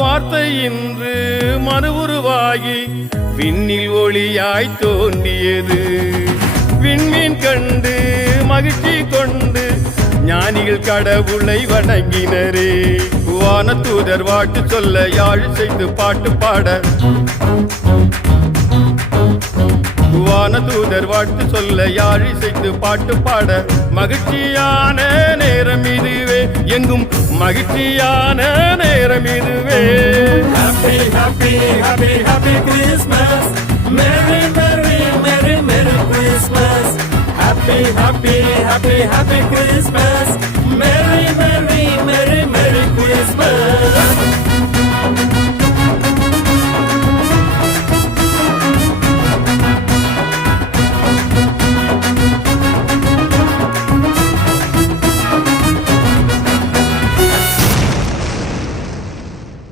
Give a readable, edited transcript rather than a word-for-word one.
வார்த்தை இன்று மனு உருவாகி விண்ணில் ஒளியாய் தோன்றியது. விண்மீன் கண்டு மகிழ்ச்சி கொண்டு ஞானிகள் கடவுளை வணங்கினரே. வானதூதர் வாழ்த்து சொல்ல யாழ் செய்து பாட்டு பாட, வானதூதர் வாழ்த்து சொல்ல யாழ் செய்து பாட்டு பாட, மகிழ்ச்சியான நேரம் இதுவே, எங்கும் மகிழ்ச்சியான நேரம் இதுவே. Happy, happy, happy, happy Christmas. Merry, merry, merry, merry Christmas. Happy, happy, happy, happy Christmas. Merry, merry, merry, merry Christmas.